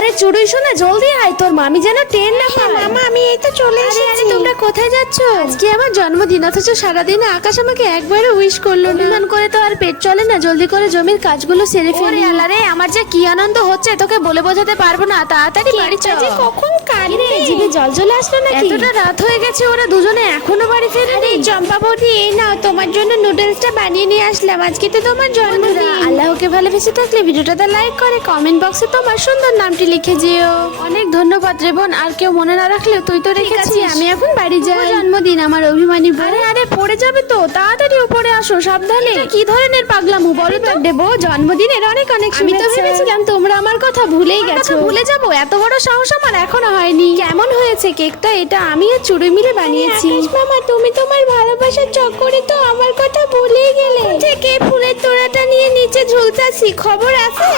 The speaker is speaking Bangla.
আরে চুড়ুই শোনা, জলদি আয়, তোর মামি যেন ট্রেন না পায়। মামা আমি এই তো চলে এসেছি। তোমরা কোথায় যাচ্ছ? আজকে আমার জন্মদিন, অথচ সারাদিন আকাশ আমাকে একবারও উইশ করলো না। অভিমান করে তো আর পেট চলে না, জলদি করে জমির কাজগুলো সেরে ফেলি। আরে আমার যে কি আনন্দ হচ্ছে তোকে বলে বোঝাতে পারবো না। তাড়াতাড়ি বাড়ি চল। কখন কাটবে? জিভে জল চলে আসলো নাকি? এতটা রাত হয়ে গেছে, ওরা দুজনে এখনো বাড়ি ফেরেনি। চম্পা বৌদি এই নাও তোমার জন্য নুডলসটা বানিয়ে নিয়ে আসলাম, আজকে তো তোমার জন্মদিন। আল্লাহকে ভালোবেসে থাকলে ভিডিওটাতে লাইক করে কমেন্ট বক্সে তোমার সুন্দর নামটি লিখে যেও। অনেক ধন্যবাদ রে বোন, আর কেউ মনে না রাখলেও তুই তো রেখেছিস। আমি এখন বাড়ি যাই। জন্মদিন আমার অভিমানী বোন। আরে পড়ে যাবে তো, তাড়াতাড়ি উপরে আসো, সাবধানে। কি ধরনের পাগলামু বলো তো? দেবো জন্মদিনের অনেক অনেক আমি তো শুভেচ্ছা। ভেবেছিলাম তোমরা আমার কথা ভুলেই গেছো। ভুলে যাবো? এত বড় সাহস আমার এখনো হয়নি। কেমন হয়েছে কেকটা? এটা আমি আর চুড়ুই মিলে বানিয়েছি। আকাশ মামা তুমি তোমার ভালোবাসার চক্করে তো আমার কথা ভুলেই গেলে। থেকে ফুলের তোড়াটা নিয়ে নিচে ঝুলতাছি, খবর আছে?